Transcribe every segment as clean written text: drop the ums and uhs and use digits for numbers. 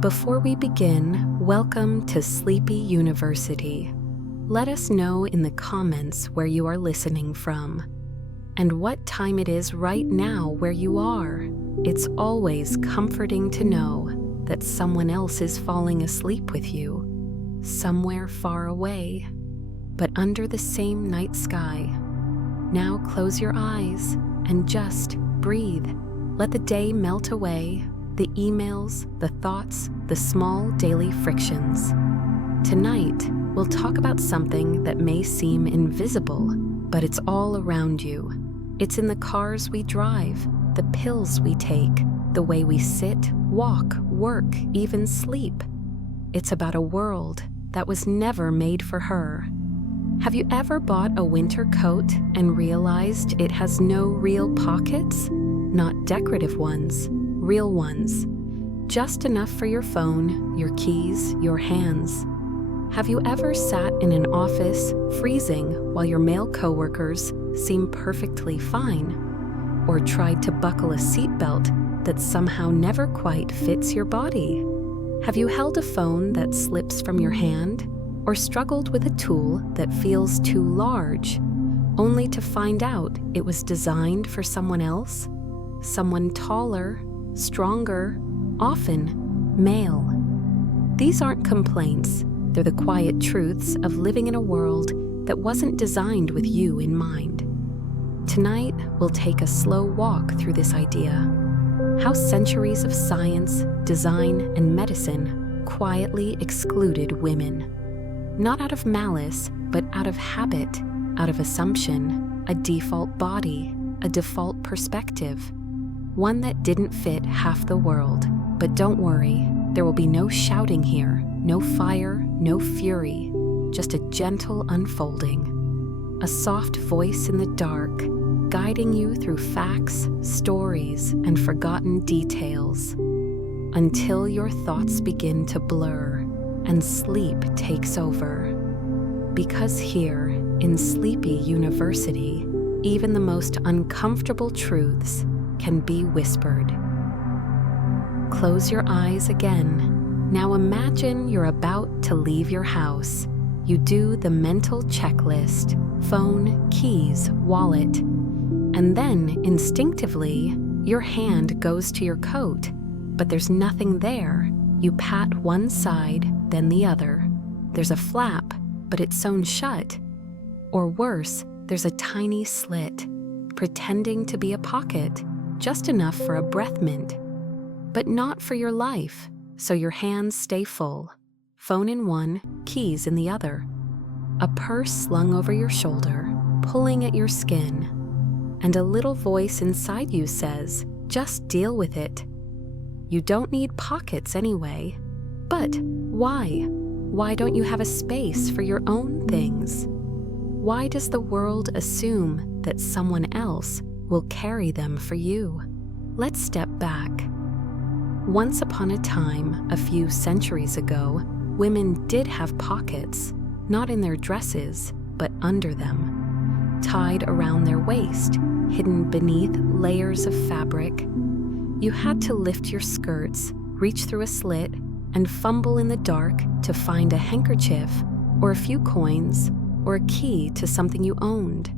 Before we begin, welcome to Sleepy University. Let us know in the comments where you are listening from and what time it is right now where you are. It's always comforting to know that someone else is falling asleep with you, somewhere far away, but under the same night sky. Now close your eyes and just breathe. Let the day melt away, the emails, the thoughts, the small daily frictions. Tonight, we'll talk about something that may seem invisible, but it's all around you. It's in the cars we drive, the pills we take, the way we sit, walk, work, even sleep. It's about a world that was never made for her. Have you ever bought a winter coat and realized it has no real pockets? Not decorative ones, real ones. Just enough for your phone, your keys, your hands. Have you ever sat in an office, freezing, while your male coworkers seem perfectly fine? Or tried to buckle a seatbelt that somehow never quite fits your body? Have you held a phone that slips from your hand? Or struggled with a tool that feels too large, only to find out it was designed for someone else? Someone taller, stronger, often male. These aren't complaints, they're the quiet truths of living in a world that wasn't designed with you in mind. Tonight, we'll take a slow walk through this idea. How centuries of science, design, and medicine quietly excluded women. Not out of malice, but out of habit, out of assumption, a default body, a default perspective. One that didn't fit half the world. But don't worry, there will be no shouting here, no fire, no fury, just a gentle unfolding. A soft voice in the dark, guiding you through facts, stories, and forgotten details, until your thoughts begin to blur and sleep takes over. Because here, in Sleepy University, even the most uncomfortable truths can be whispered. Close your eyes again. Now imagine you're about to leave your house. You do the mental checklist, phone, keys, wallet, and then instinctively, your hand goes to your coat, but there's nothing there. You pat one side, then the other. There's a flap, but it's sewn shut. Or worse, there's a tiny slit, pretending to be a pocket, just enough for a breath mint. But not for your life, so your hands stay full. Phone in one, keys in the other. A purse slung over your shoulder, pulling at your skin. And a little voice inside you says, just deal with it. You don't need pockets anyway. But why? Why don't you have a space for your own things? Why does the world assume that someone else will carry them for you? Let's step back. Once upon a time, a few centuries ago, women did have pockets, not in their dresses, but under them, tied around their waist, hidden beneath layers of fabric. You had to lift your skirts, reach through a slit, and fumble in the dark to find a handkerchief, or a few coins, or a key to something you owned.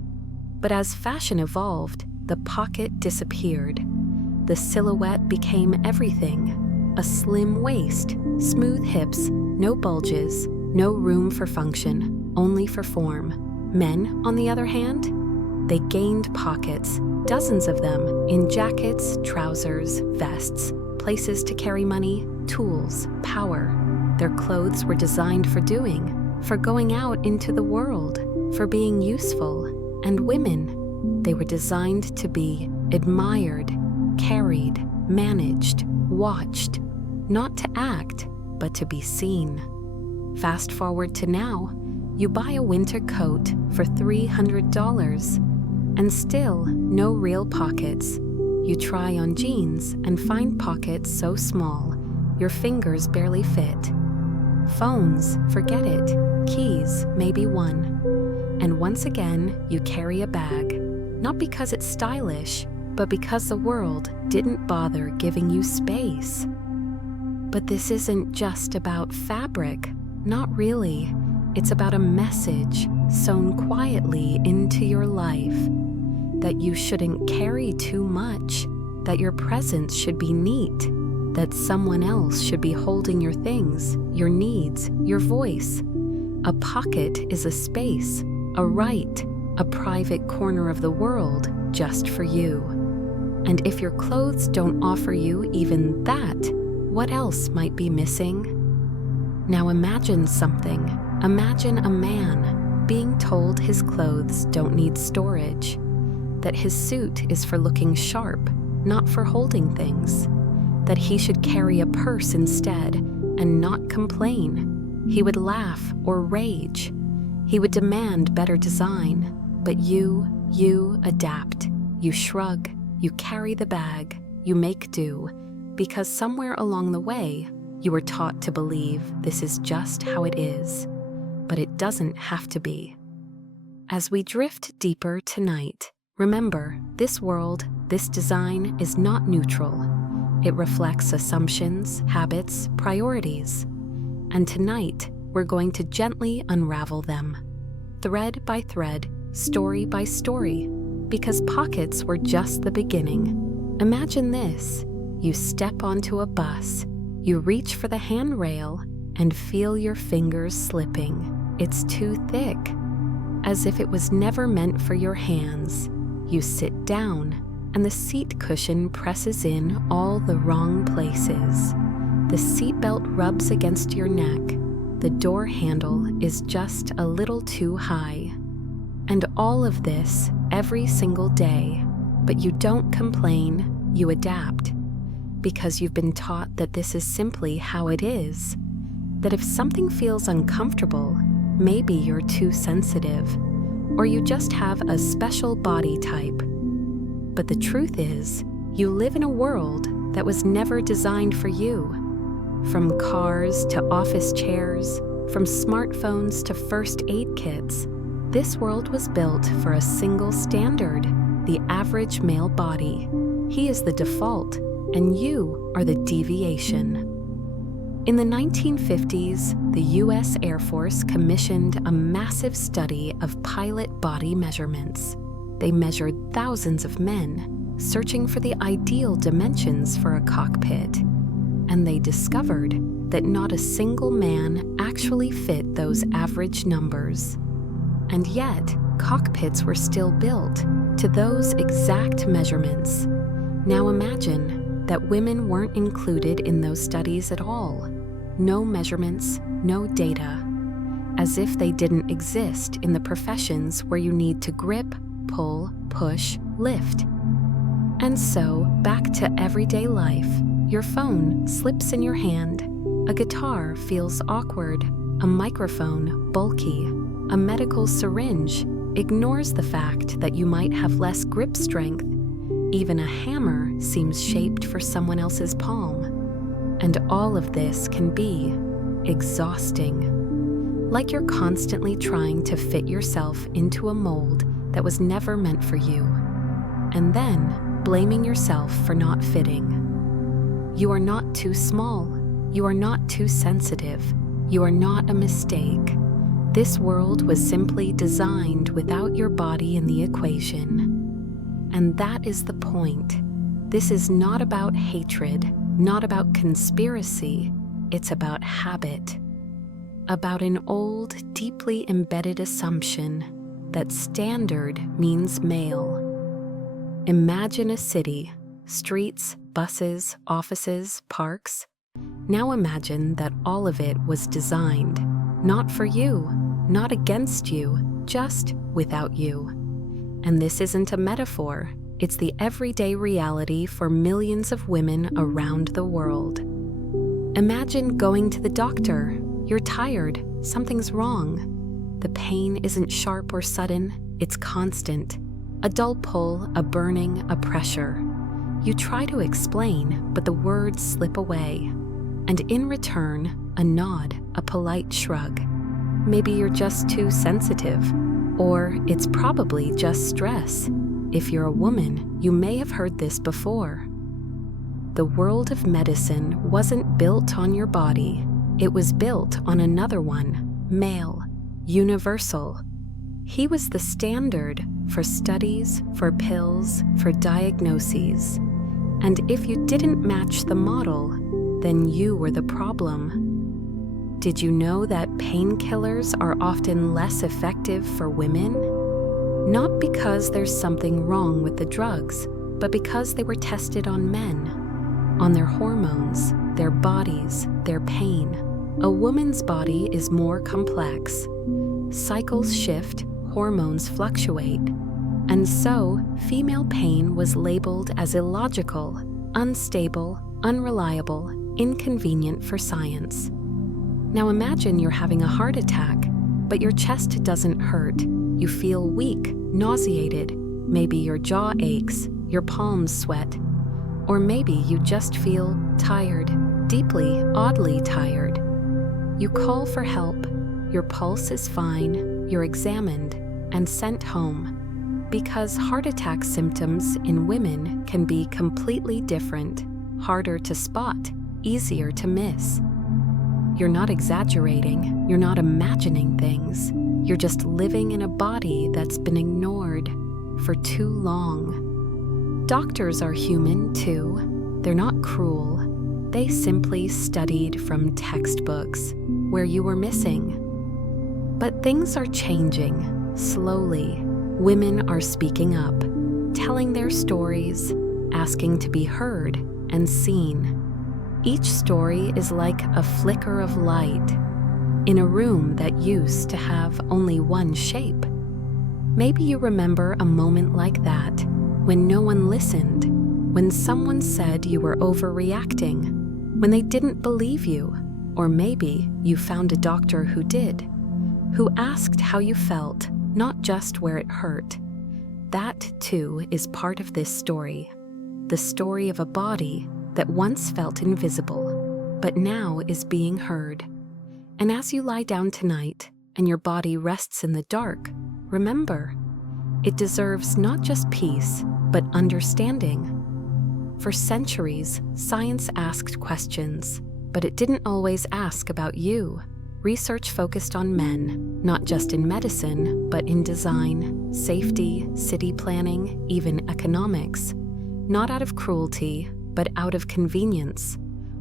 But as fashion evolved, the pocket disappeared. The silhouette became everything. A slim waist, smooth hips, no bulges, no room for function, only for form. Men, on the other hand, they gained pockets, dozens of them, in jackets, trousers, vests, places to carry money, tools, power. Their clothes were designed for doing, for going out into the world, for being useful. And women, they were designed to be admired, carried, managed, watched, not to act, but to be seen. Fast forward to now, you buy a winter coat for $300, and still no real pockets. You try on jeans and find pockets so small, your fingers barely fit. Phones, forget it. Keys, maybe one. And once again, you carry a bag, not because it's stylish, but because the world didn't bother giving you space. But this isn't just about fabric. Not really. It's about a message sewn quietly into your life. That you shouldn't carry too much. That your presence should be neat. That someone else should be holding your things, your needs, your voice. A pocket is a space, a right, a private corner of the world just for you. And if your clothes don't offer you even that, what else might be missing? Now imagine something. Imagine a man being told his clothes don't need storage, that his suit is for looking sharp, not for holding things, that he should carry a purse instead and not complain. He would laugh or rage. He would demand better design. But you adapt. You shrug. You carry the bag. You make do. Because somewhere along the way, you were taught to believe this is just how it is. But it doesn't have to be. As we drift deeper tonight, remember, this world, this design is not neutral. It reflects assumptions, habits, priorities. And tonight, we're going to gently unravel them. Thread by thread, story by story, because pockets were just the beginning. Imagine this. You step onto a bus, you reach for the handrail, and feel your fingers slipping. It's too thick. As if it was never meant for your hands. You sit down, and the seat cushion presses in all the wrong places. The seatbelt rubs against your neck. The door handle is just a little too high. And all of this every single day. But you don't complain, you adapt. Because you've been taught that this is simply how it is. That if something feels uncomfortable, maybe you're too sensitive, or you just have a special body type. But the truth is, you live in a world that was never designed for you. From cars to office chairs, from smartphones to first aid kits, this world was built for a single standard, the average male body. He is the default, and you are the deviation. In the 1950s, the U.S. Air Force commissioned a massive study of pilot body measurements. They measured thousands of men, searching for the ideal dimensions for a cockpit. And they discovered that not a single man actually fit those average numbers. And yet, cockpits were still built to those exact measurements. Now imagine that women weren't included in those studies at all. No measurements, no data. As if they didn't exist in the professions where you need to grip, pull, push, lift. And so, back to everyday life. Your phone slips in your hand. A guitar feels awkward. A microphone, bulky. A medical syringe ignores the fact that you might have less grip strength. Even a hammer seems shaped for someone else's palm. And all of this can be exhausting. Like you're constantly trying to fit yourself into a mold that was never meant for you. And then blaming yourself for not fitting. You are not too small. You are not too sensitive. You are not a mistake. This world was simply designed without your body in the equation. And that is the point. This is not about hatred, not about conspiracy. It's about habit. About an old, deeply embedded assumption that standard means male. Imagine a city, streets, buses, offices, parks. Now imagine that all of it was designed, not for you, not against you, just without you. And this isn't a metaphor, it's the everyday reality for millions of women around the world. Imagine going to the doctor. You're tired, something's wrong. The pain isn't sharp or sudden, it's constant. A dull pull, a burning, a pressure. You try to explain, but the words slip away. And in return, a nod, a polite shrug. Maybe you're just too sensitive, or it's probably just stress. If you're a woman, you may have heard this before. the world of medicine wasn't built on your body. It was built on another one, male, universal. He was the standard for studies, for pills, for diagnoses. And if you didn't match the model, then you were the problem. Did you know that painkillers are often less effective for women? Not because there's something wrong with the drugs, but because they were tested on men, on their hormones, their bodies, their pain. A woman's body is more complex. Cycles shift, hormones fluctuate, and so female pain was labeled as illogical, unstable, unreliable, inconvenient for science. Now imagine you're having a heart attack, but your chest doesn't hurt. You feel weak, nauseated. Maybe your jaw aches, your palms sweat. Or maybe you just feel tired, deeply, oddly tired. You call for help. Your pulse is fine. You're examined and sent home. Because heart attack symptoms in women can be completely different, harder to spot, easier to miss. You're not exaggerating, you're not imagining things. You're just living in a body that's been ignored for too long. Doctors are human too. They're not cruel. They simply studied from textbooks where you were missing. But things are changing, slowly. Women are speaking up, telling their stories, asking to be heard and seen. Each story is like a flicker of light in a room that used to have only one shape. Maybe you remember a moment like that, when no one listened, when someone said you were overreacting, when they didn't believe you, or maybe you found a doctor who did, who asked how you felt, not just where it hurt. That, too, is part of this story, the story of a body that once felt invisible, but now is being heard. And as you lie down tonight and your body rests in the dark, remember, it deserves not just peace, but understanding. For centuries, science asked questions, but it didn't always ask about you. Research focused on men, not just in medicine, but in design, safety, city planning, even economics. Not out of cruelty, but out of convenience.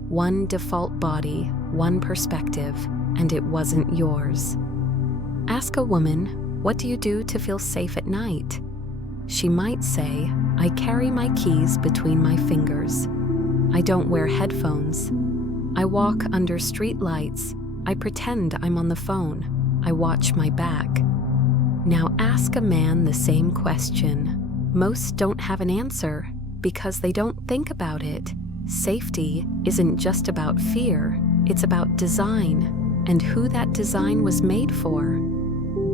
One default body, one perspective, and it wasn't yours. Ask a woman, what do you do to feel safe at night? She might say, I carry my keys between my fingers. I don't wear headphones. I walk under street lights. I pretend I'm on the phone. I watch my back. Now ask a man the same question. Most don't have an answer because they don't think about it. Safety isn't just about fear, it's about design and who that design was made for.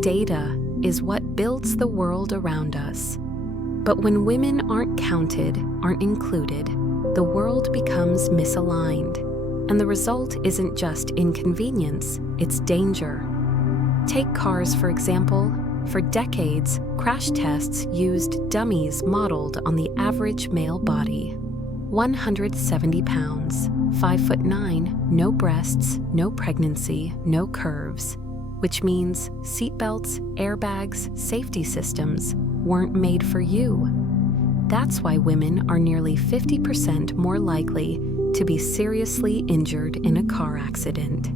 Data is what builds the world around us. But when women aren't counted, aren't included, the world becomes misaligned. And the result isn't just inconvenience, it's danger. Take cars, for example. For decades, crash tests used dummies modeled on the average male body. 170 pounds, 5'9", no breasts, no pregnancy, no curves, which means seatbelts, airbags, safety systems weren't made for you. That's why women are nearly 50% more likely to be seriously injured in a car accident.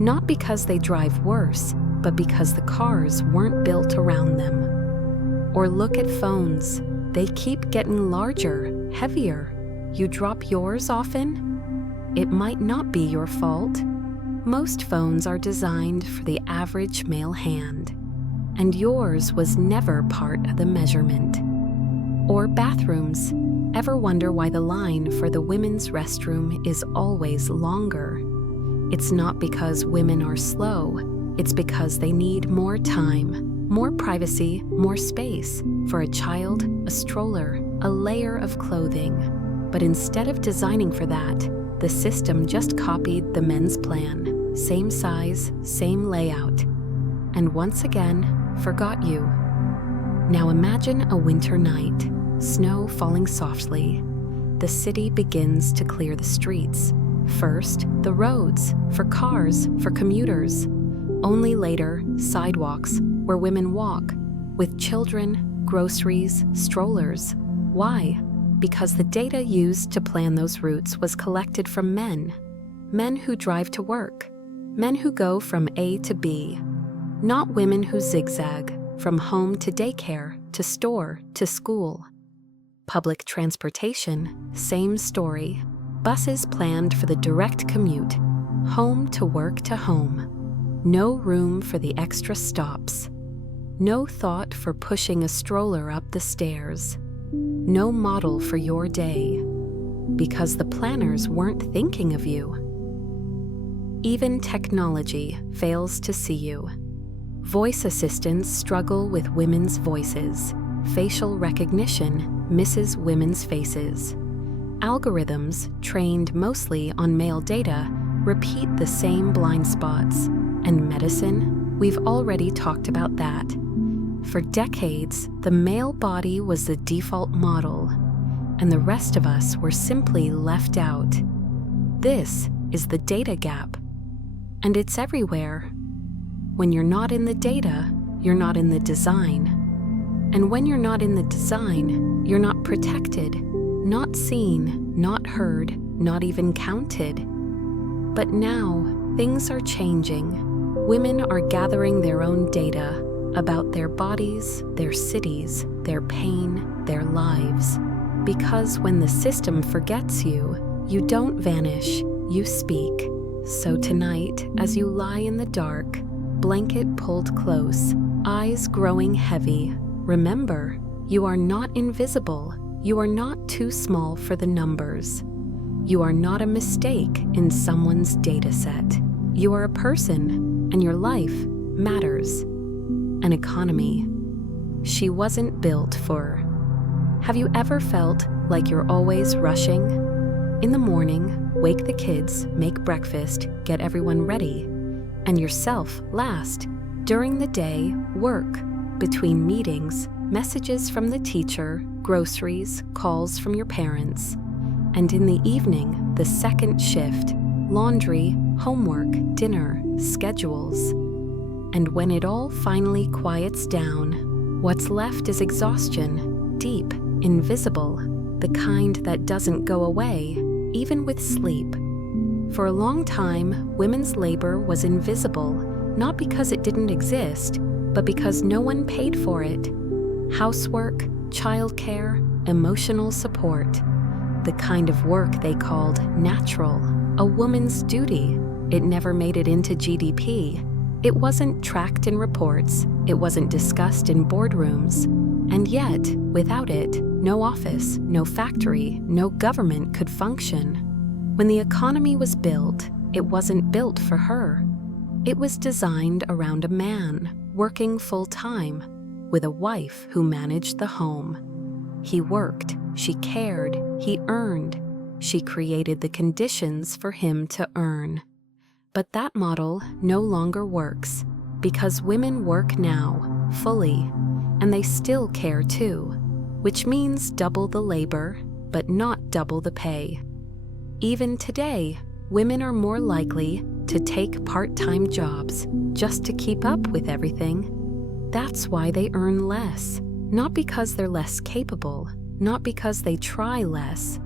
Not because they drive worse, but because the cars weren't built around them. Or look at phones. They keep getting larger, heavier. You drop yours often? It might not be your fault. Most phones are designed for the average male hand, and yours was never part of the measurement. Or bathrooms. Ever wonder why the line for the women's restroom is always longer? It's not because women are slow. It's because they need more time, more privacy, more space for a child, a stroller, a layer of clothing. But instead of designing for that, the system just copied the men's plan. Same size, same layout. And once again, forgot you. Now imagine a winter night, snow falling softly. the city begins to clear the streets. First, the roads, for cars, for commuters. Only later, sidewalks, where women walk, with children, groceries, strollers. Why? Because the data used to plan those routes was collected from men. Men who drive to work. Men who go from A to B. Not women who zigzag, from home to daycare, to store, to school. Public transportation, same story. Buses planned for the direct commute, home to work to home. No room for the extra stops. No thought for pushing a stroller up the stairs. No model for your day, because the planners weren't thinking of you. Even technology fails to see you. Voice assistants struggle with women's voices. Facial recognition misses women's faces. Algorithms, trained mostly on male data, repeat the same blind spots. And medicine? We've already talked about that. For decades, the male body was the default model, and the rest of us were simply left out. This is the data gap, and it's everywhere. When you're not in the data, you're not in the design. And when you're not in the design, you're not protected, not seen, not heard, not even counted. But now, things are changing. Women are gathering their own data about their bodies, their cities, their pain, their lives. Because when the system forgets you, you don't vanish, you speak. So tonight, as you lie in the dark, blanket pulled close, eyes growing heavy, remember, you are not invisible. You are not too small for the numbers. You are not a mistake in someone's data set. You are a person, and your life matters. An economy. She wasn't built for. Have you ever felt like you're always rushing? In the morning, wake the kids, make breakfast, get everyone ready, and yourself last. During the day, work. Between meetings, messages from the teacher, groceries, calls from your parents. And in the evening, the second shift, laundry, homework, dinner, schedules. And when it all finally quiets down, what's left is exhaustion, deep, invisible, the kind that doesn't go away, even with sleep. For a long time, women's labor was invisible, not because it didn't exist, but because no one paid for it. Housework, childcare, emotional support. The kind of work they called natural, a woman's duty. It never made it into GDP. It wasn't tracked in reports, it wasn't discussed in boardrooms, and yet, without it, no office, no factory, no government could function. When the economy was built, it wasn't built for her. It was designed around a man, working full-time, with a wife who managed the home. He worked, she cared, he earned. She created the conditions for him to earn. But that model no longer works because women work now, fully, and they still care too, which means double the labor, but not double the pay. Even today, women are more likely to take part-time jobs just to keep up with everything. That's why they earn less, not because they're less capable, not because they try less,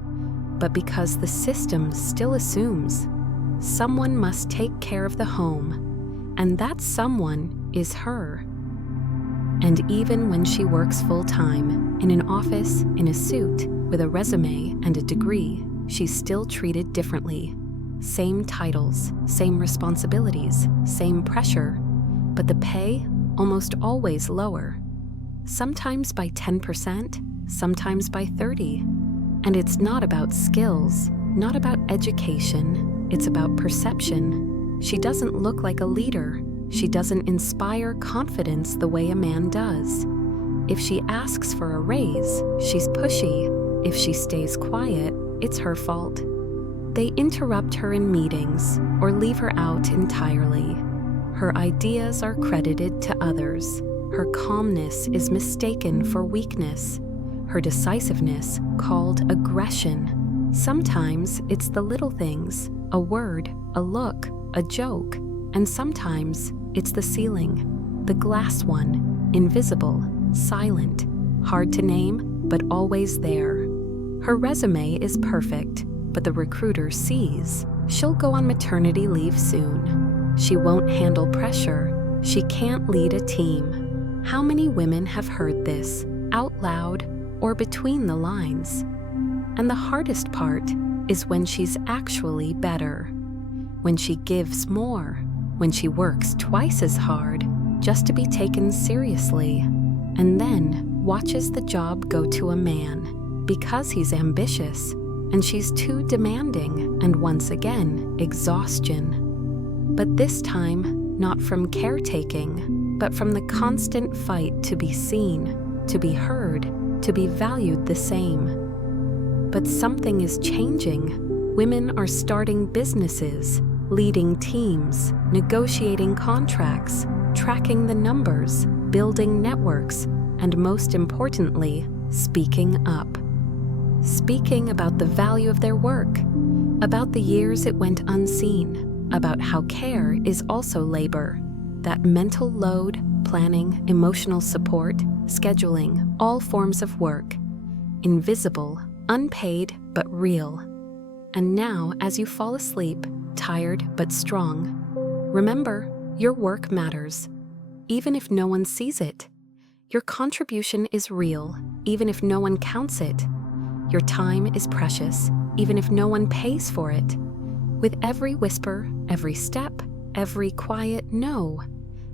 but because the system still assumes someone must take care of the home, and that someone is her. And even when she works full-time, in an office, in a suit, with a resume and a degree, she's still treated differently. Same titles, same responsibilities, same pressure, but the pay almost always lower. Sometimes by 10%, sometimes by 30%. And it's not about skills, not about education. It's about perception. She doesn't look like a leader. She doesn't inspire confidence the way a man does. If she asks for a raise, she's pushy. If she stays quiet, it's her fault. They interrupt her in meetings or leave her out entirely. Her ideas are credited to others. Her calmness is mistaken for weakness. Her decisiveness called aggression. Sometimes it's the little things, a word, a look, a joke, and sometimes it's the ceiling, the glass one, invisible, silent, hard to name, but always there. Her resume is perfect, but the recruiter sees she'll go on maternity leave soon. She won't handle pressure. She can't lead a team. How many women have heard this, out loud or between the lines? And the hardest part is when she's actually better. When she gives more. When she works twice as hard just to be taken seriously. And then watches the job go to a man because he's ambitious and she's too demanding, and once again, exhaustion. But this time, not from caretaking, but from the constant fight to be seen, to be heard, to be valued the same. But something is changing. Women are starting businesses, leading teams, negotiating contracts, tracking the numbers, building networks, and most importantly, speaking up. Speaking about the value of their work, about the years it went unseen, about how care is also labor, that mental load, planning, emotional support, scheduling, all forms of work, invisible, unpaid, but real. And now, as you fall asleep, tired but strong, remember, your work matters, even if no one sees it. Your contribution is real, even if no one counts it. Your time is precious, even if no one pays for it. With every whisper, every step, every quiet no,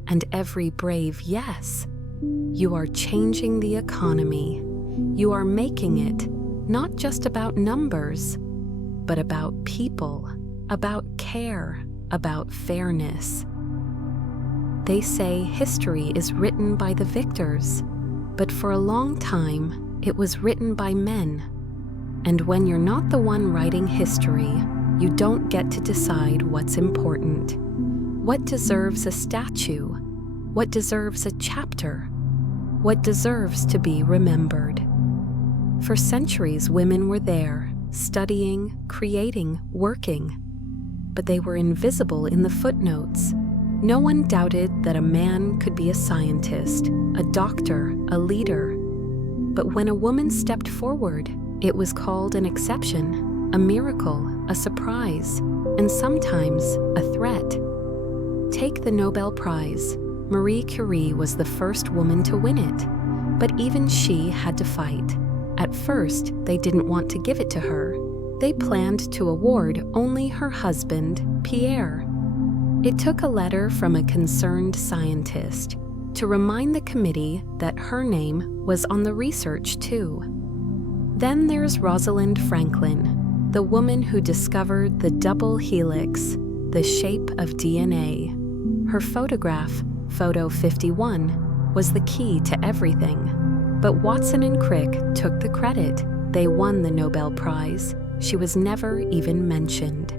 and every brave yes, you are changing the economy. You are making it not just about numbers, but about people, about care, about fairness. They say history is written by the victors, but for a long time, it was written by men. And when you're not the one writing history, you don't get to decide what's important. What deserves a statue? What deserves a chapter? What deserves to be remembered? For centuries, women were there, studying, creating, working. But they were invisible in the footnotes. No one doubted that a man could be a scientist, a doctor, a leader. But when a woman stepped forward, it was called an exception, a miracle, a surprise, and sometimes a threat. Take the Nobel Prize. Marie Curie was the first woman to win it, but even she had to fight. At first, they didn't want to give it to her. They planned to award only her husband, Pierre. It took a letter from a concerned scientist to remind the committee that her name was on the research too. Then there's Rosalind Franklin, the woman who discovered the double helix, the shape of DNA. Her photograph, Photo 51, was the key to everything. But Watson and Crick took the credit. They won the Nobel Prize. She was never even mentioned.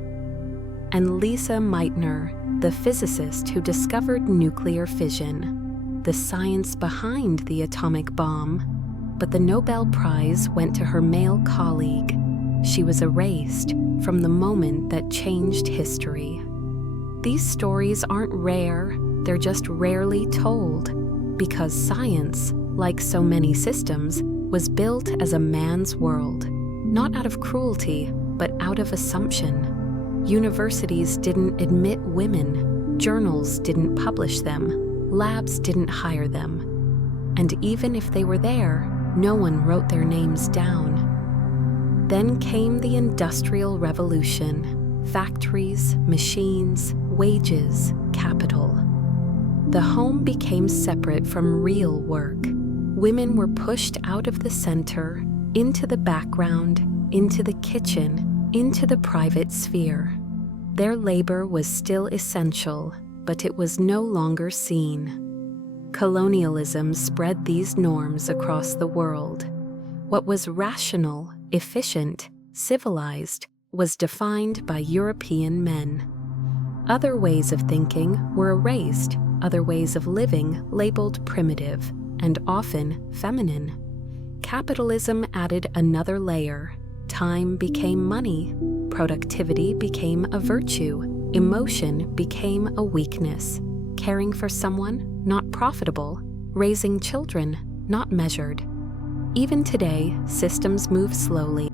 And Lisa Meitner, the physicist who discovered nuclear fission, the science behind the atomic bomb. But the Nobel Prize went to her male colleague. She was erased from the moment that changed history. These stories aren't rare, they're just rarely told, because science, like so many systems, was built as a man's world, not out of cruelty, but out of assumption. Universities didn't admit women, journals didn't publish them, labs didn't hire them. And even if they were there, no one wrote their names down. Then came the Industrial Revolution. Factories, machines, wages, capital. The home became separate from real work. Women were pushed out of the center, into the background, into the kitchen, into the private sphere. Their labor was still essential, but it was no longer seen. Colonialism spread these norms across the world. What was rational, efficient, civilized, was defined by European men. Other ways of thinking were erased, other ways of living labeled primitive, and often feminine. Capitalism added another layer, Time became money. Productivity became a virtue. Emotion became a weakness. Caring for someone, not profitable. Raising children, not measured. Even today, systems move slowly.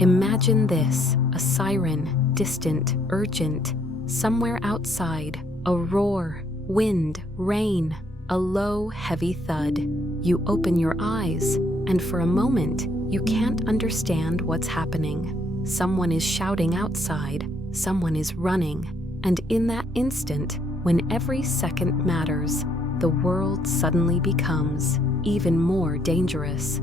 Imagine this, a siren, distant, urgent, somewhere outside, a roar, wind, rain, a low, heavy thud. You open your eyes, and for a moment, you can't understand what's happening. Someone is shouting outside, someone is running, and in that instant, when every second matters, the world suddenly becomes even more dangerous.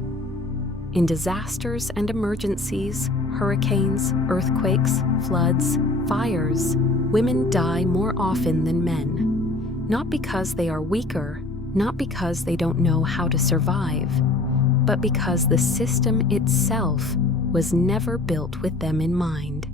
In disasters and emergencies, hurricanes, earthquakes, floods, fires, women die more often than men. Not because they are weaker, not because they don't know how to survive, but because the system itself was never built with them in mind.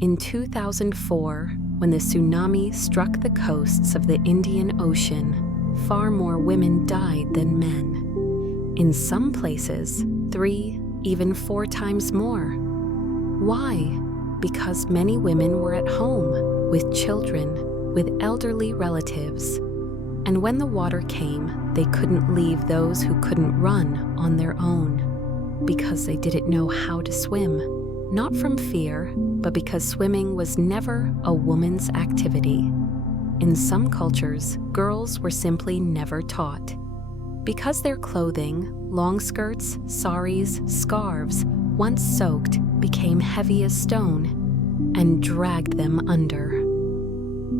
In 2004, when the tsunami struck the coasts of the Indian Ocean, far more women died than men. In some places, 3, even 4 times more. Why? Because many women were at home, with children, with elderly relatives. And when the water came, they couldn't leave those who couldn't run on their own, because they didn't know how to swim. Not from fear, but because swimming was never a woman's activity. In some cultures, girls were simply never taught. Because their clothing, long skirts, saris, scarves, once soaked, became heavy as stone and dragged them under.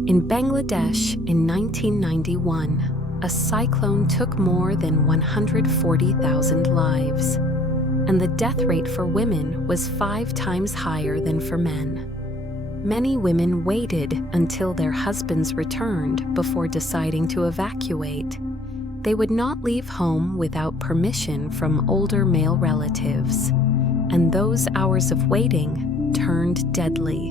In Bangladesh in 1991, a cyclone took more than 140,000 lives, and the death rate for women was 5 times higher than for men. Many women waited until their husbands returned before deciding to evacuate. They would not leave home without permission from older male relatives, and those hours of waiting turned deadly.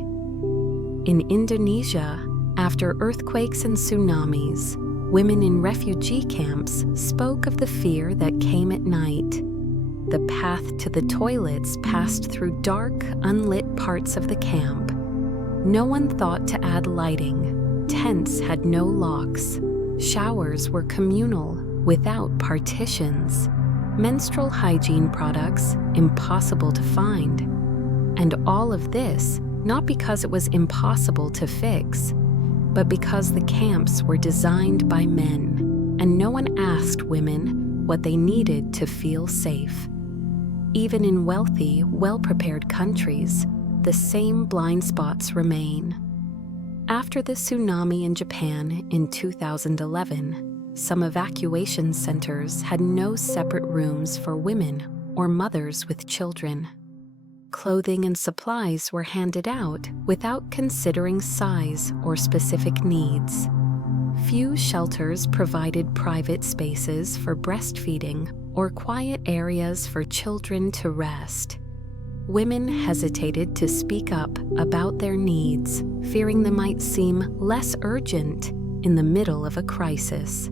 In Indonesia, after earthquakes and tsunamis, women in refugee camps spoke of the fear that came at night. The path to the toilets passed through dark, unlit parts of the camp. No one thought to add lighting. Tents had no locks. Showers were communal, without partitions. Menstrual hygiene products, impossible to find. And all of this, not because it was impossible to fix, but because the camps were designed by men, and no one asked women what they needed to feel safe. Even in wealthy, well-prepared countries, the same blind spots remain. After the tsunami in Japan in 2011, some evacuation centers had no separate rooms for women or mothers with children. Clothing and supplies were handed out without considering size or specific needs. Few shelters provided private spaces for breastfeeding or quiet areas for children to rest. Women hesitated to speak up about their needs, fearing they might seem less urgent in the middle of a crisis.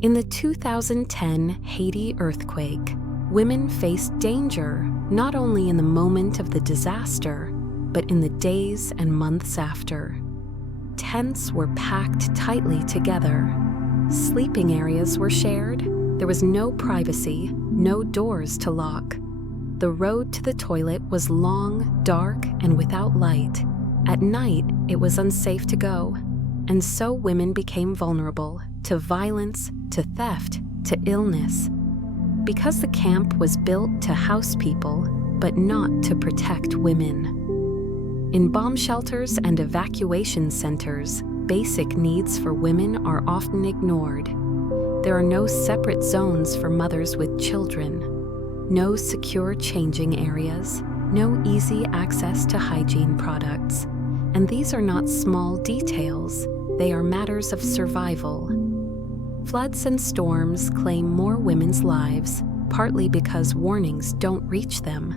In the 2010 Haiti earthquake, women faced danger not only in the moment of the disaster, but in the days and months after. Tents were packed tightly together. Sleeping areas were shared. There was no privacy, no doors to lock. The road to the toilet was long, dark, and without light. At night, it was unsafe to go, and so women became vulnerable to violence, to theft, to illness. Because the camp was built to house people, but not to protect women. In bomb shelters and evacuation centers, basic needs for women are often ignored. There are no separate zones for mothers with children, no secure changing areas, no easy access to hygiene products. And these are not small details, they are matters of survival. Floods and storms claim more women's lives, partly because warnings don't reach them.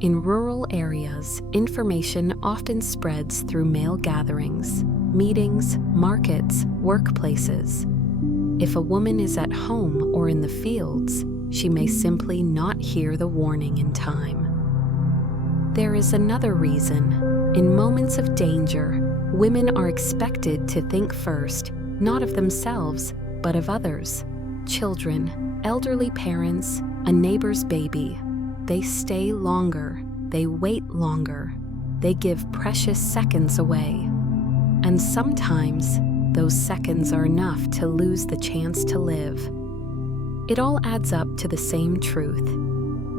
In rural areas, information often spreads through male gatherings, meetings, markets, workplaces. If a woman is at home or in the fields, she may simply not hear the warning in time. There is another reason. In moments of danger, women are expected to think first, not of themselves, but of others. Children, elderly parents, a neighbor's baby. They stay longer, they wait longer, they give precious seconds away. And sometimes, those seconds are enough to lose the chance to live. It all adds up to the same truth.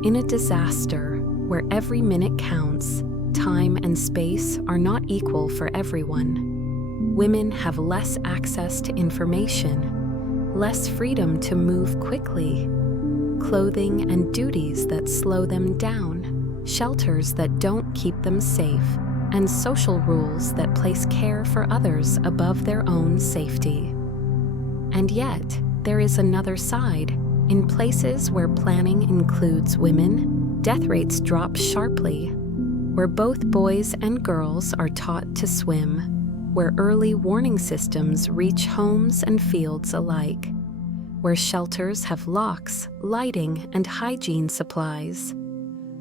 In a disaster, where every minute counts, time and space are not equal for everyone. Women have less access to information, less freedom to move quickly, clothing and duties that slow them down, shelters that don't keep them safe, and social rules that place care for others above their own safety. And yet, there is another side. In places where planning includes women, death rates drop sharply. Where both boys and girls are taught to swim, where early warning systems reach homes and fields alike, where shelters have locks, lighting, and hygiene supplies,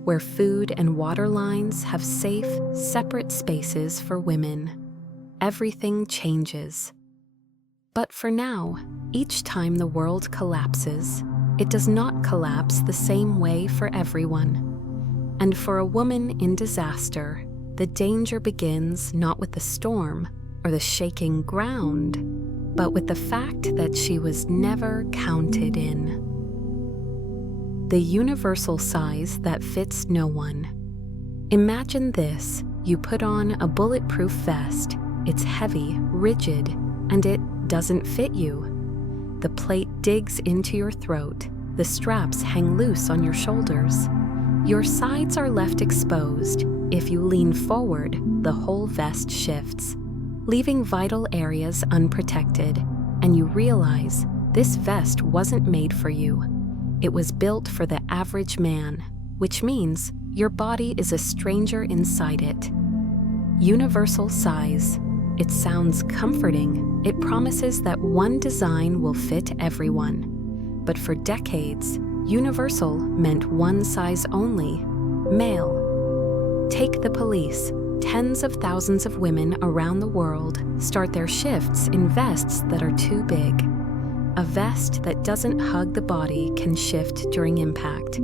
where food and water lines have safe, separate spaces for women. Everything changes. But for now, each time the world collapses, it does not collapse the same way for everyone. And for a woman in disaster, the danger begins not with the storm or the shaking ground, but with the fact that she was never counted in. The universal size that fits no one. Imagine this: you put on a bulletproof vest, it's heavy, rigid, and it doesn't fit you. The plate digs into your throat, the straps hang loose on your shoulders. Your sides are left exposed. If you lean forward, the whole vest shifts, leaving vital areas unprotected, and you realize this vest wasn't made for you. It was built for the average man, which means your body is a stranger inside it. Universal size. It sounds comforting. It promises that one design will fit everyone. But for decades, universal meant one size only, male. Take the police. Tens of thousands of women around the world start their shifts in vests that are too big. A vest that doesn't hug the body can shift during impact,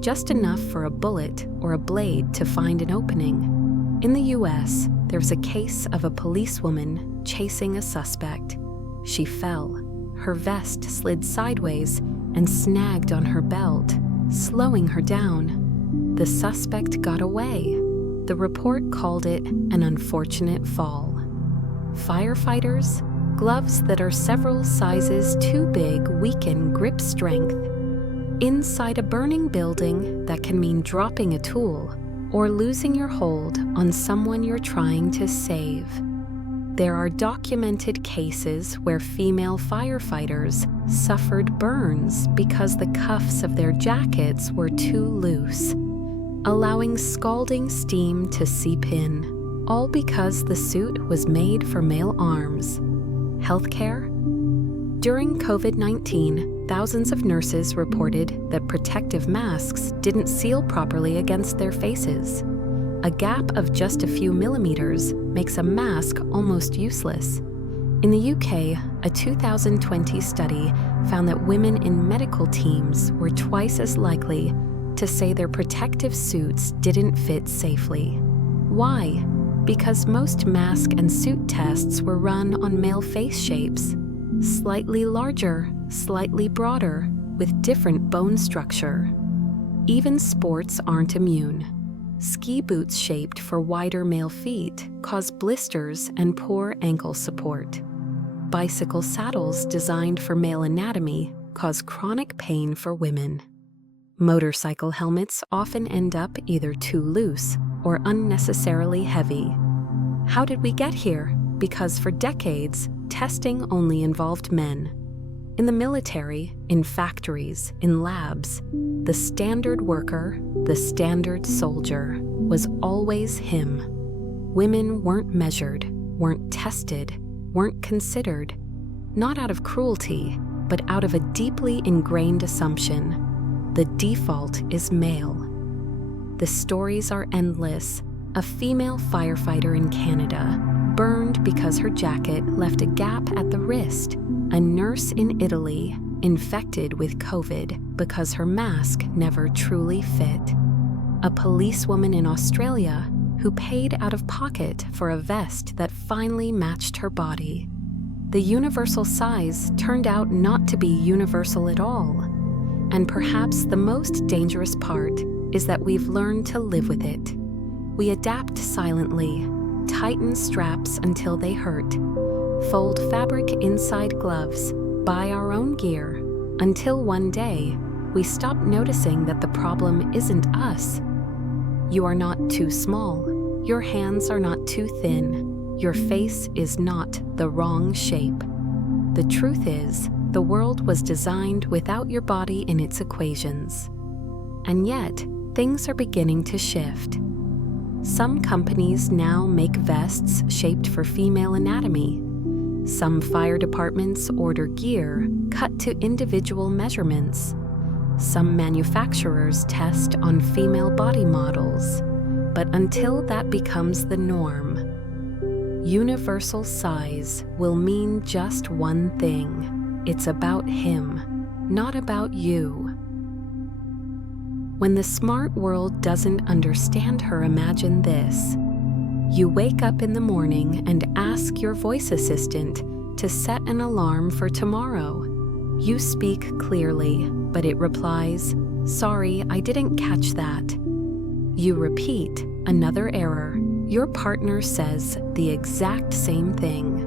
just enough for a bullet or a blade to find an opening. In the US, there's a case of a policewoman chasing a suspect. She fell. Her vest slid sideways and snagged on her belt, slowing her down. The suspect got away. The report called it an unfortunate fall. Firefighters? Gloves that are several sizes too big weaken grip strength. Inside a burning building, that can mean dropping a tool or losing your hold on someone you're trying to save. There are documented cases where female firefighters suffered burns because the cuffs of their jackets were too loose, allowing scalding steam to seep in, all because the suit was made for male arms. Healthcare? During COVID-19, thousands of nurses reported that protective masks didn't seal properly against their faces. A gap of just a few millimeters makes a mask almost useless. In the UK, a 2020 study found that women in medical teams were twice as likely to say their protective suits didn't fit safely. Why? Because most mask and suit tests were run on male face shapes, slightly larger, slightly broader, with different bone structure. Even sports aren't immune. Ski boots shaped for wider male feet cause blisters and poor ankle support. Bicycle saddles designed for male anatomy cause chronic pain for women. Motorcycle helmets often end up either too loose or unnecessarily heavy. How did we get here? Because for decades, testing only involved men. In the military, in factories, in labs, the standard worker, the standard soldier, was always him. Women weren't measured, weren't tested, weren't considered, not out of cruelty, but out of a deeply ingrained assumption. the default is male. The stories are endless. A female firefighter in Canada burned because her jacket left a gap at the wrist. A nurse in Italy infected with COVID because her mask never truly fit. A policewoman in Australia who paid out of pocket for a vest that finally matched her body. The universal size turned out not to be universal at all. And perhaps the most dangerous part is that we've learned to live with it. We adapt silently, tighten straps until they hurt, fold fabric inside gloves, buy our own gear, until one day we stop noticing that the problem isn't us. You are not too small, your hands are not too thin, your face is not the wrong shape. The truth is, the world was designed without your body in its equations. And yet, things are beginning to shift. Some companies now make vests shaped for female anatomy. Some fire departments order gear cut to individual measurements. Some manufacturers test on female body models. But until that becomes the norm, universal size will mean just one thing. It's about him, not about you. When the smart world doesn't understand her, imagine this. You wake up in the morning and ask your voice assistant to set an alarm for tomorrow. You speak clearly, but it replies, "Sorry, I didn't catch that." You repeat, another error. Your partner says the exact same thing,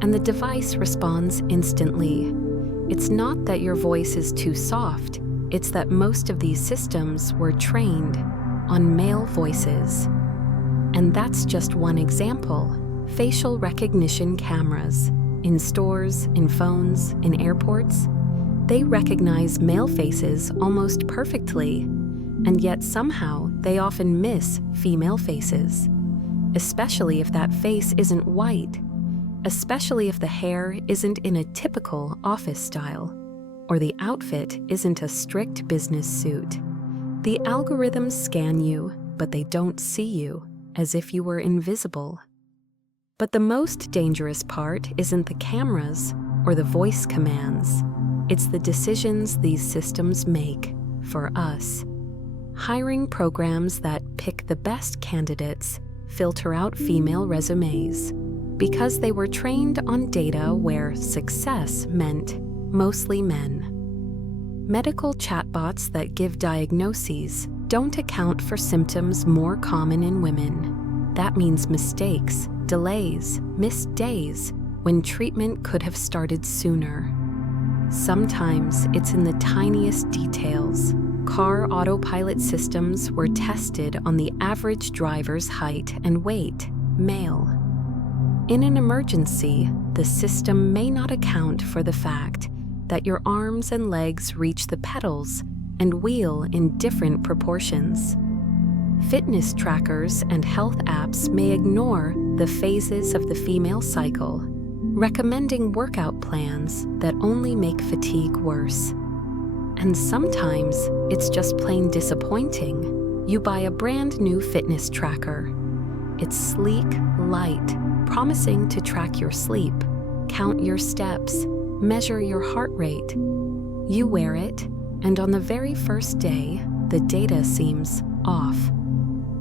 and the device responds instantly. It's not that your voice is too soft, it's that most of these systems were trained on male voices. And that's just one example. Facial recognition cameras in stores, in phones, in airports, they recognize male faces almost perfectly, and yet somehow they often miss female faces, especially if that face isn't white, especially if the hair isn't in a typical office style, or the outfit isn't a strict business suit. The algorithms scan you, but they don't see you, as if you were invisible. But the most dangerous part isn't the cameras or the voice commands. It's the decisions these systems make for us. Hiring programs that pick the best candidates filter out female resumes because they were trained on data where success meant mostly men. Medical chatbots that give diagnoses don't account for symptoms more common in women. That means mistakes, delays, missed days, when treatment could have started sooner. Sometimes it's in the tiniest details. Car autopilot systems were tested on the average driver's height and weight, male. In an emergency, the system may not account for the fact that your arms and legs reach the pedals and wheel in different proportions. Fitness trackers and health apps may ignore the phases of the female cycle, recommending workout plans that only make fatigue worse. And sometimes it's just plain disappointing. You buy a brand new fitness tracker. It's sleek, light, promising to track your sleep, count your steps, measure your heart rate. You wear it, and on the very first day, the data seems off.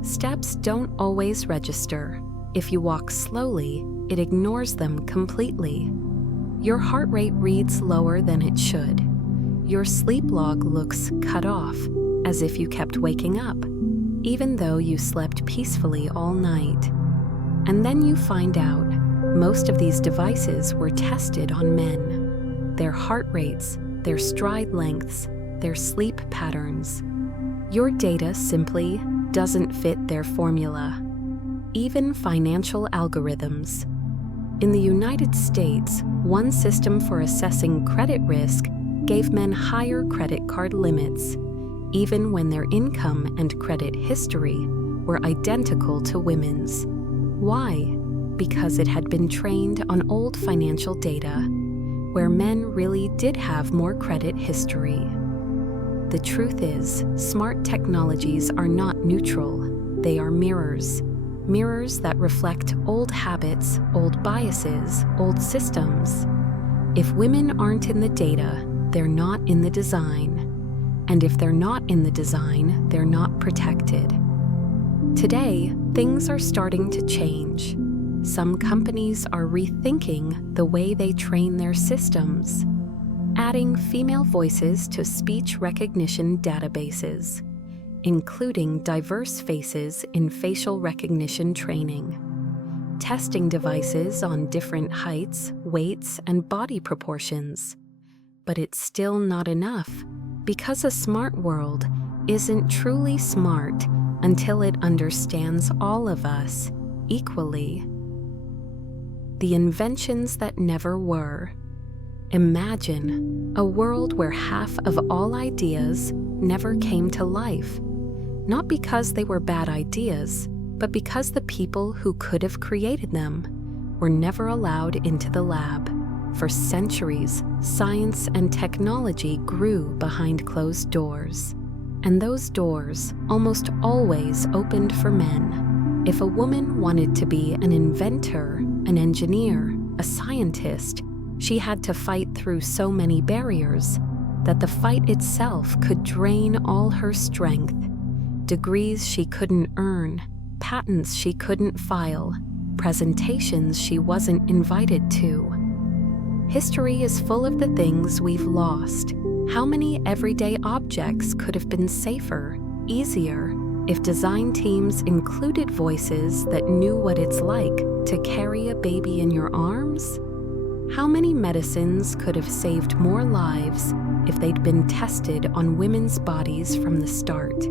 Steps don't always register. If you walk slowly, it ignores them completely. Your heart rate reads lower than it should. Your sleep log looks cut off, as if you kept waking up, even though you slept peacefully all night. And then you find out most of these devices were tested on men. Their heart rates, their stride lengths, their sleep patterns. Your data simply doesn't fit their formula. Even financial algorithms. In the United States, one system for assessing credit risk gave men higher credit card limits, even when their income and credit history were identical to women's. Why? Because it had been trained on old financial data, where men really did have more credit history. The truth is, smart technologies are not neutral. They are mirrors. Mirrors that reflect old habits, old biases, old systems. If women aren't in the data, they're not in the design. And if they're not in the design, they're not protected. Today, things are starting to change. Some companies are rethinking the way they train their systems, adding female voices to speech recognition databases, including diverse faces in facial recognition training, testing devices on different heights, weights, and body proportions. But it's still not enough, because a smart world isn't truly smart until it understands all of us equally. The inventions that never were. Imagine a world where half of all ideas never came to life, not because they were bad ideas, but because the people who could have created them were never allowed into the lab. For centuries, science and technology grew behind closed doors, and those doors almost always opened for men. If a woman wanted to be an inventor, an engineer, a scientist, she had to fight through so many barriers that the fight itself could drain all her strength. Degrees she couldn't earn, patents she couldn't file, presentations she wasn't invited to. History is full of the things we've lost. How many everyday objects could have been safer, easier, if design teams included voices that knew what it's like to carry a baby in your arms? How many medicines could have saved more lives if they'd been tested on women's bodies from the start?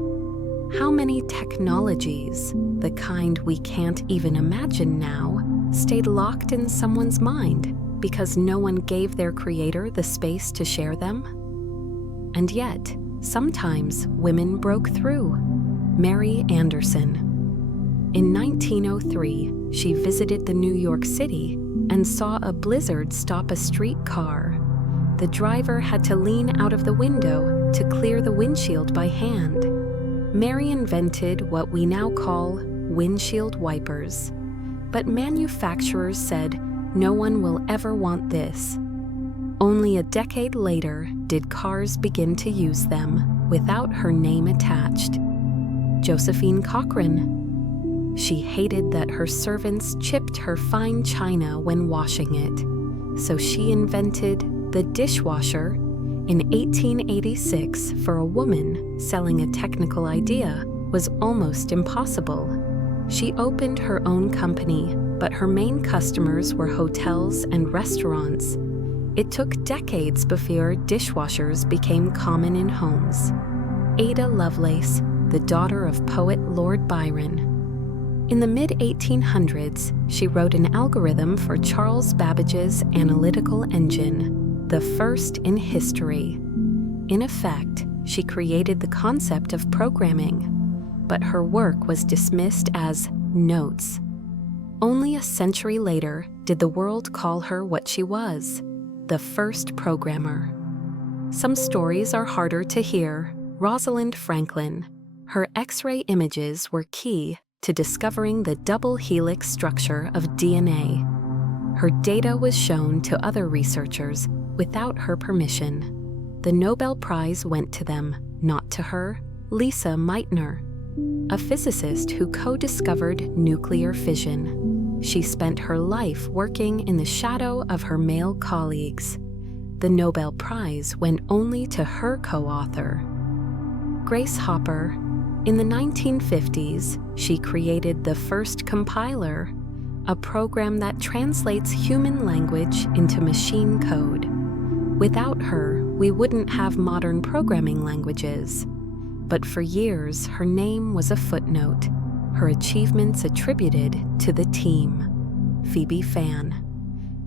How many technologies, the kind we can't even imagine now, stayed locked in someone's mind because no one gave their creator the space to share them? And yet, sometimes women broke through. Mary Anderson. In 1903, she visited the New York City and saw a blizzard stop a streetcar. The driver had to lean out of the window to clear the windshield by hand. Mary invented what we now call windshield wipers, but manufacturers said no one will ever want this. Only a decade later did cars begin to use them without her name attached. Josephine Cochrane. She hated that her servants chipped her fine china when washing it, so she invented the dishwasher in 1886. For a woman, selling a technical idea was almost impossible. She opened her own company, but her main customers were hotels and restaurants. It took decades before dishwashers became common in homes. Ada Lovelace, the daughter of poet Lord Byron. In the mid-1800s, she wrote an algorithm for Charles Babbage's analytical engine, the first in history. In effect, she created the concept of programming, but her work was dismissed as notes. Only a century later did the world call her what she was, the first programmer. Some stories are harder to hear. Rosalind Franklin. Her X-ray images were key to discovering the double helix structure of DNA. Her data was shown to other researchers without her permission. The Nobel Prize went to them, not to her. Lisa Meitner, a physicist who co-discovered nuclear fission. She spent her life working in the shadow of her male colleagues. The Nobel Prize went only to her co-author. Grace Hopper. In the 1950s, she created the first compiler, a program that translates human language into machine code. Without her, we wouldn't have modern programming languages. But for years, her name was a footnote, her achievements attributed to the team. Phoebe Fan,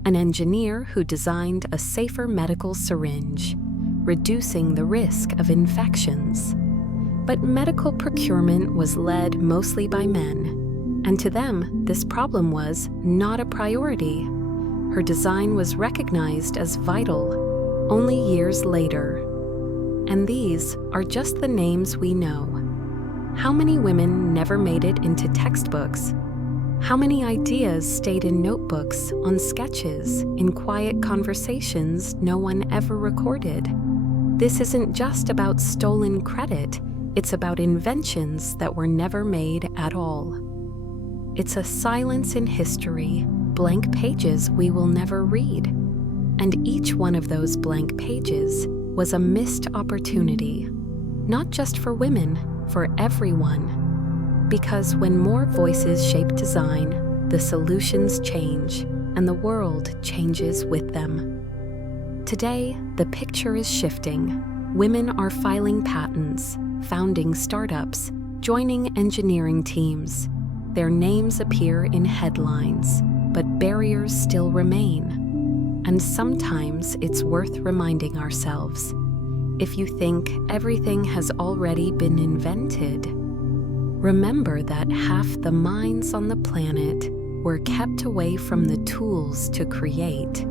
an engineer who designed a safer medical syringe, reducing the risk of infections. But medical procurement was led mostly by men, and to them, this problem was not a priority. Her design was recognized as vital only years later. And these are just the names we know. How many women never made it into textbooks? How many ideas stayed in notebooks, on sketches, in quiet conversations no one ever recorded? This isn't just about stolen credit, it's about inventions that were never made at all. It's a silence in history, blank pages we will never read. And each one of those blank pages was a missed opportunity, not just for women, for everyone. Because when more voices shape design, the solutions change, and the world changes with them. Today, the picture is shifting. Women are filing patents, founding startups, joining engineering teams. Their names appear in headlines, but barriers still remain. And sometimes it's worth reminding ourselves. If you think everything has already been invented, remember that half the minds on the planet were kept away from the tools to create.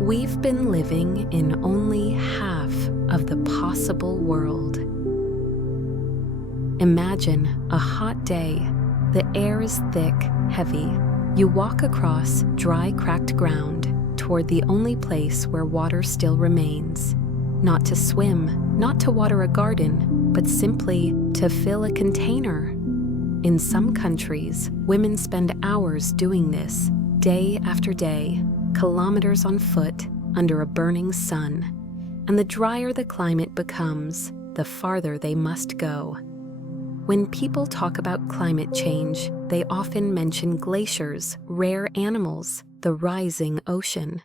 We've been living in only half of the possible world. Imagine a hot day. The air is thick, heavy. You walk across dry, cracked ground toward the only place where water still remains. Not to swim, not to water a garden, but simply to fill a container. In some countries, women spend hours doing this, day after day, kilometers on foot, under a burning sun. And the drier the climate becomes, the farther they must go. When people talk about climate change, they often mention glaciers, rare animals, the rising ocean,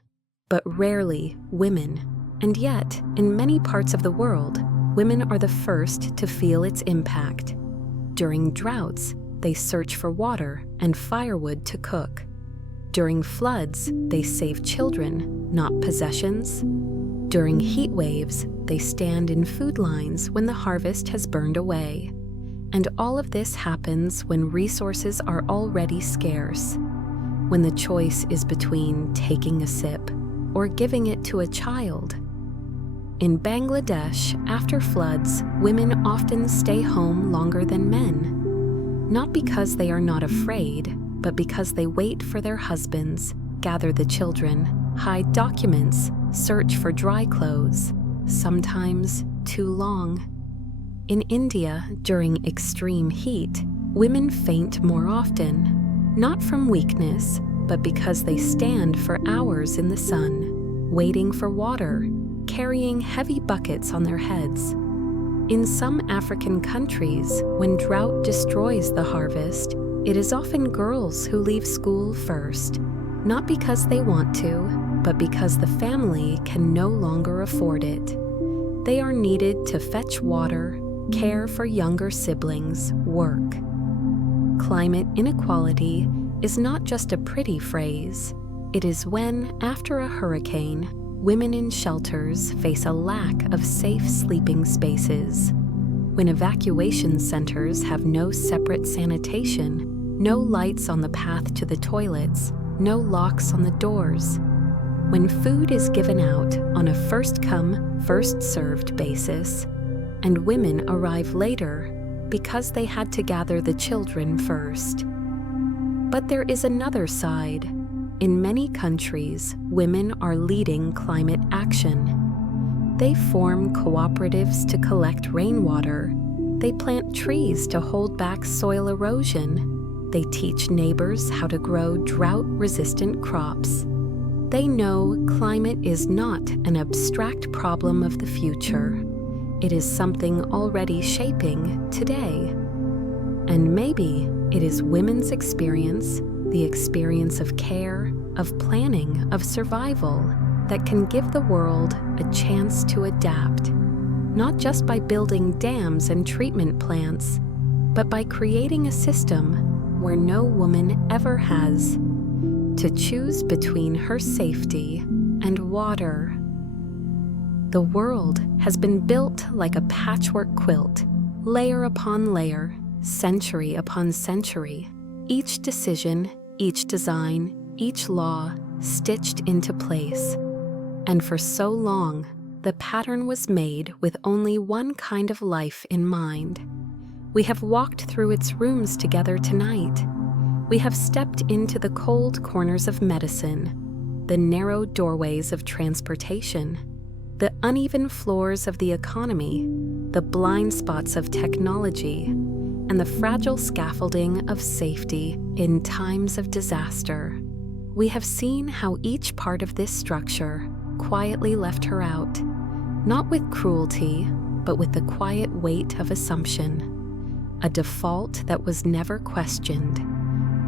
but rarely women. And yet, in many parts of the world, women are the first to feel its impact. During droughts, they search for water and firewood to cook. During floods, they save children, not possessions. During heat waves, they stand in food lines when the harvest has burned away. And all of this happens when resources are already scarce, when the choice is between taking a sip or giving it to a child. In Bangladesh, after floods, women often stay home longer than men. Not because they are not afraid, but because they wait for their husbands, gather the children, hide documents, search for dry clothes, sometimes too long. In India, during extreme heat, women faint more often, not from weakness, but because they stand for hours in the sun, waiting for water, carrying heavy buckets on their heads. In some African countries, when drought destroys the harvest, it is often girls who leave school first, not because they want to, but because the family can no longer afford it. They are needed to fetch water, care for younger siblings, work. Climate inequality is not just a pretty phrase. It is when, after a hurricane, women in shelters face a lack of safe sleeping spaces. When evacuation centers have no separate sanitation, no lights on the path to the toilets, no locks on the doors. When food is given out on a first-come, first-served basis, and women arrive later because they had to gather the children first. But there is another side. In many countries, women are leading climate action. They form cooperatives to collect rainwater. They plant trees to hold back soil erosion. They teach neighbors how to grow drought-resistant crops. They know climate is not an abstract problem of the future. It is something already shaping today. And maybe it is women's experience, the experience of care, of planning, of survival, that can give the world a chance to adapt, not just by building dams and treatment plants, but by creating a system where no woman ever has to choose between her safety and water. The world has been built like a patchwork quilt, layer upon layer, century upon century. Each decision, each design, each law stitched into place. And for so long, the pattern was made with only one kind of life in mind. We have walked through its rooms together tonight. We have stepped into the cold corners of medicine, the narrow doorways of transportation, the uneven floors of the economy, the blind spots of technology, and the fragile scaffolding of safety in times of disaster. We have seen how each part of this structure quietly left her out, not with cruelty, but with the quiet weight of assumption, a default that was never questioned,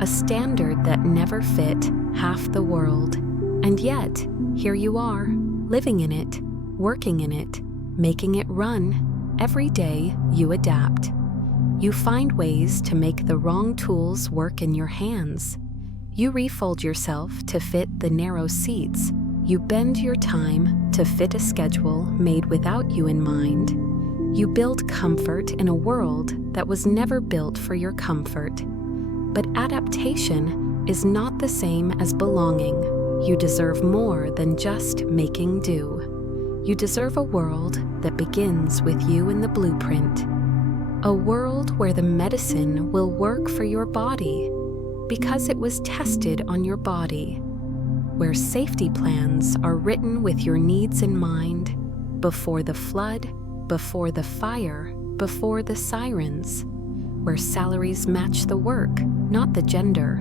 a standard that never fit half the world. And yet, here you are, living in it, working in it, making it run. Every day you adapt. You find ways to make the wrong tools work in your hands. You refold yourself to fit the narrow seats. You bend your time to fit a schedule made without you in mind. You build comfort in a world that was never built for your comfort. But adaptation is not the same as belonging. You deserve more than just making do. You deserve a world that begins with you in the blueprint. A world where the medicine will work for your body because it was tested on your body. Where safety plans are written with your needs in mind, before the flood, before the fire, before the sirens. Where salaries match the work, not the gender.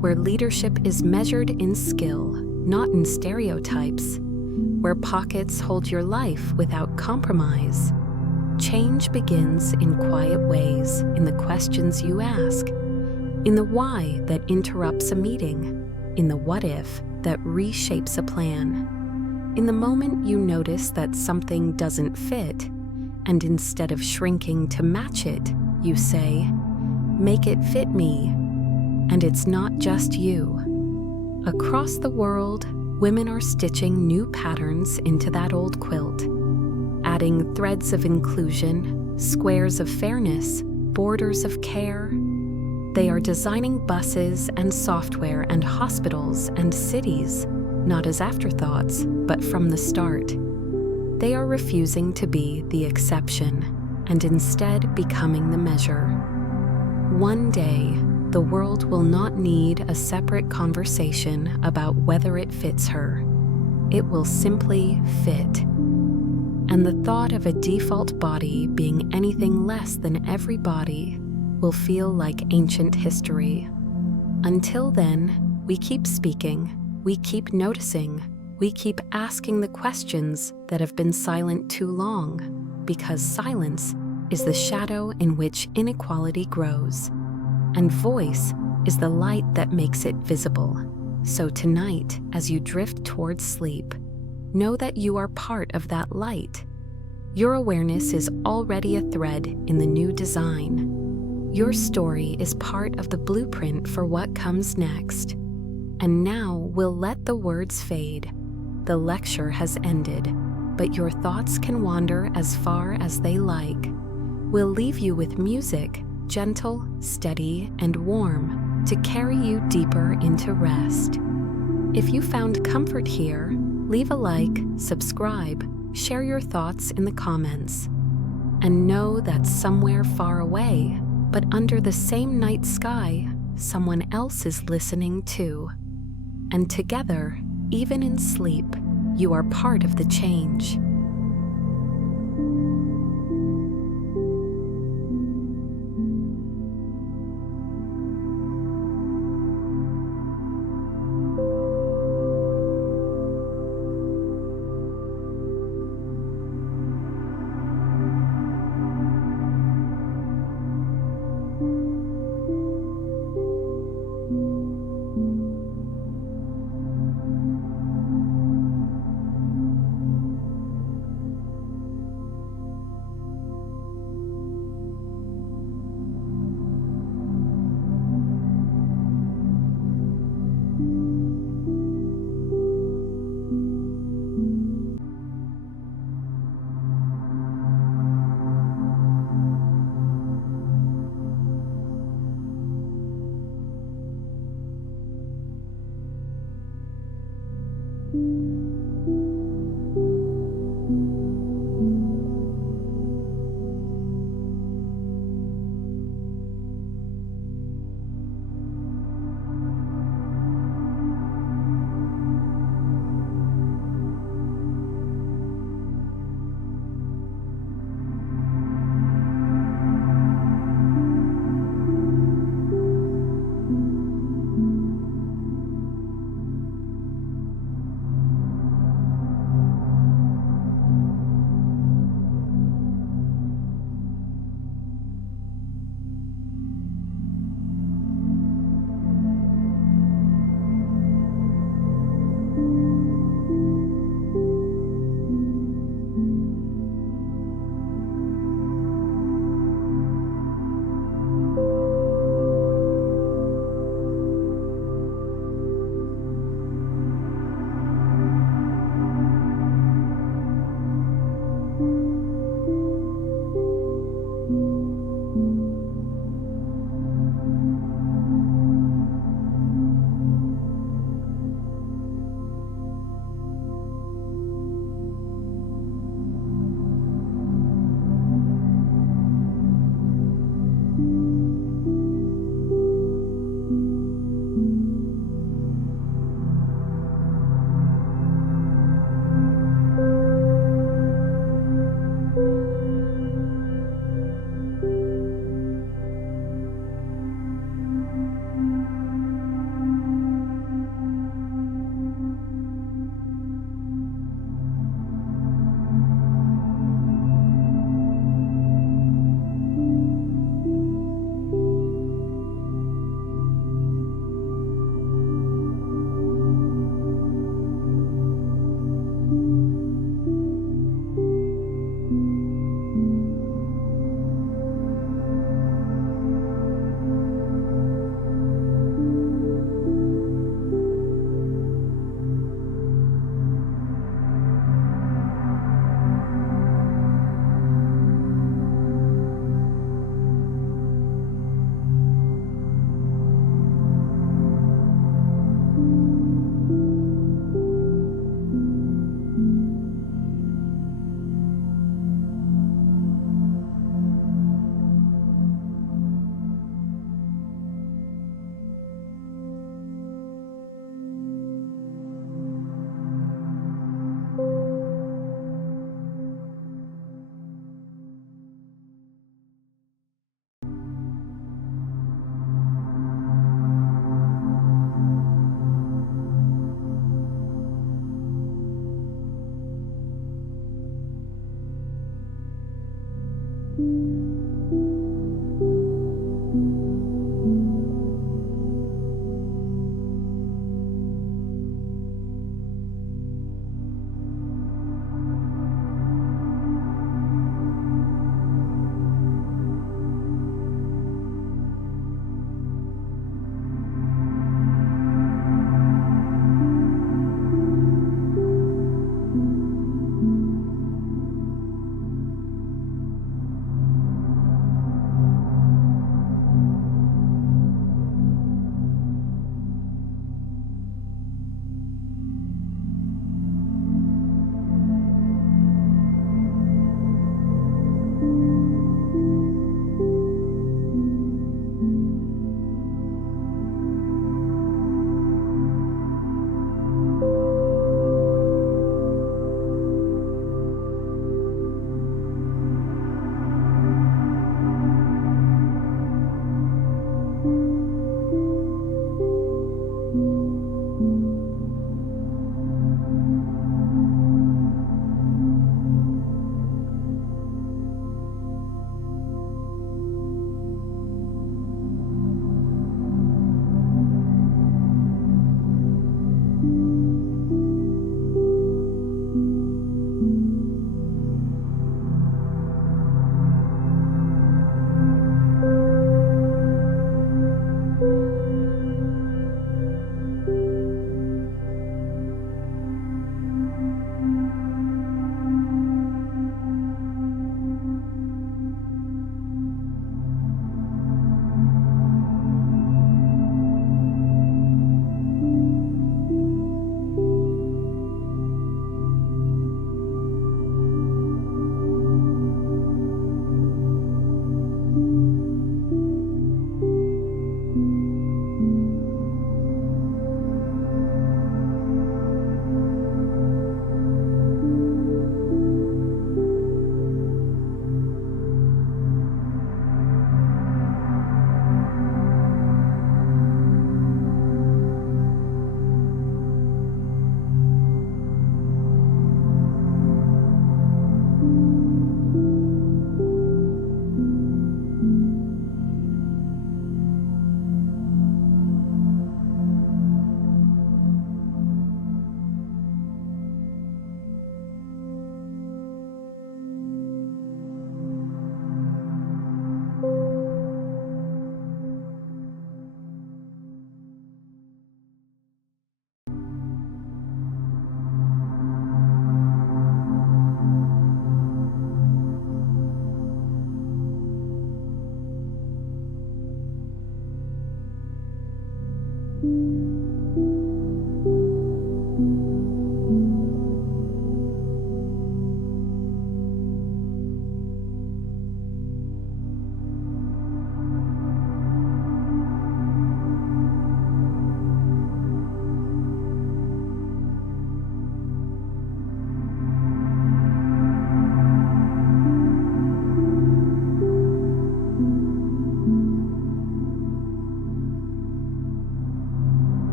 Where leadership is measured in skill, not in stereotypes. Where pockets hold your life without compromise. Change begins in quiet ways, in the questions you ask, in the why that interrupts a meeting, in the what if that reshapes a plan, in the moment you notice that something doesn't fit, and instead of shrinking to match it, you say, "Make it fit me." And it's not just you. Across the world, women are stitching new patterns into that old quilt, adding threads of inclusion, squares of fairness, borders of care. They are designing buses and software and hospitals and cities, not as afterthoughts, but from the start. They are refusing to be the exception, and instead becoming the measure. One day, the world will not need a separate conversation about whether it fits her. It will simply fit. And the thought of a default body being anything less than every body will feel like ancient history. Until then, we keep speaking, we keep noticing, we keep asking the questions that have been silent too long, because silence is the shadow in which inequality grows, and voice is the light that makes it visible. So tonight, as you drift towards sleep, know that you are part of that light. Your awareness is already a thread in the new design. Your story is part of the blueprint for what comes next. And now we'll let the words fade. The lecture has ended, but your thoughts can wander as far as they like. We'll leave you with music, gentle, steady, and warm, to carry you deeper into rest. If you found comfort here, leave a like, subscribe, share your thoughts in the comments. And know that somewhere far away, but under the same night sky, someone else is listening too. And together, even in sleep, you are part of the change.